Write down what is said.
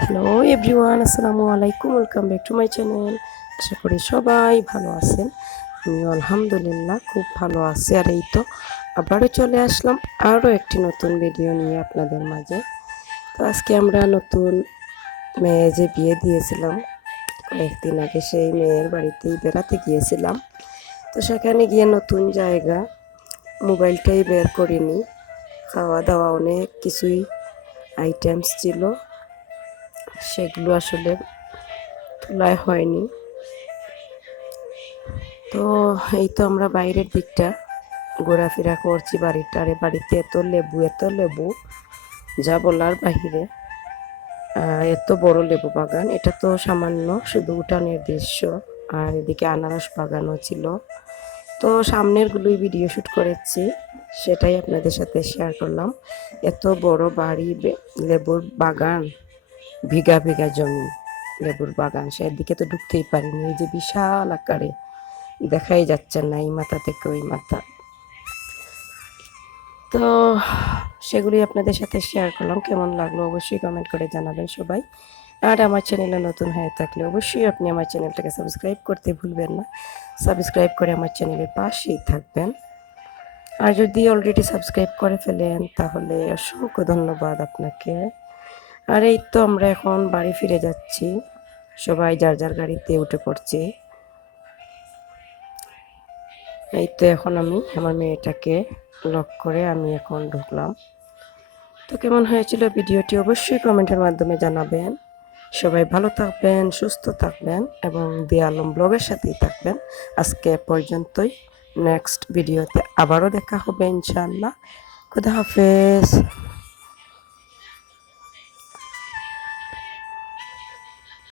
Hello everyone আসসালামু আলাইকুম welcome back to my channel আশা করি সবাই ভালো আছেন। আমি আলহামদুলিল্লাহ খুব ভালো আছি। আর এই তো আবারও চলে আসলাম আরও একটি নতুন ভিডিও নিয়ে আপনাদের মাঝে। তো আজকে আমরা নতুন মেয়ে যে বিয়ে দিয়েছিলাম, কয়েকদিন আগে সেই মেয়ের বাড়িতেই বেড়াতে গিয়েছিলাম। তো সেখানে গিয়ে নতুন জায়গা, মোবাইলটাই বের করিনি। খাওয়া দাওয়া অনেক কিছুই আইটেমস ছিল। সেগুলো আসলে তোলায় হয়নি। তো এই তো আমরা বাইরের দিকটা ঘোরাফেরা করছি বাড়িটারে বাড়িতে এত লেবু এত লেবু, যা বলার বাহিরে। এত বড় লেবু বাগান, এটা তো সামান্য শুধু উঠানের দৃশ্য। আর এদিকে আনারস বাগানও ছিল। তো সামনেরগুলোই ভিডিও শ্যুট করেছি, সেটাই আপনাদের সাথে শেয়ার করলাম। এত বড় বাড়ি লেবুর বাগান। বিঘা ভিগা জমি, লেবুর বাগান। সেদিকে তো ঢুকতেই পারিনি, এই যে বিশাল আকারে। দেখাই যাচ্ছে না এই মাথা থেকে ওই মাথা। তো সেগুলি আপনাদের সাথে শেয়ার করলাম। কেমন লাগল অবশ্যই কমেন্ট করে জানাবেন সবাই। আর আমার চ্যানেলে নতুন হয়ে থাকলে অবশ্যই আপনি আমার চ্যানেলটাকে সাবস্ক্রাইব করতে ভুলবেন না। সাবস্ক্রাইব করে আমার চ্যানেলের পাশেই থাকবেন। আর যদি অলরেডি সাবস্ক্রাইব করে ফেলেন, তাহলে অসংখ্য ধন্যবাদ আপনাকে। আর, এই তো আমরা এখন বাড়ি ফিরে যাচ্ছি। সবাই যার যার গাড়িতে উঠে পড়ছি। এই তো এখন আমি আমার মেয়েটাকে লক করে আমি এখন ঢুকলাম। তো কেমন হয়েছিল ভিডিওটি অবশ্যই কমেন্টের মাধ্যমে জানাবেন। সবাই ভালো থাকবেন, সুস্থ থাকবেন এবং দিয়ালম ব্লগের সাথেই থাকবেন। আজকে পর্যন্তই। নেক্সট ভিডিওতে আবারও দেখা হবে ইনশাআল্লাহ। খুদা হাফেজ।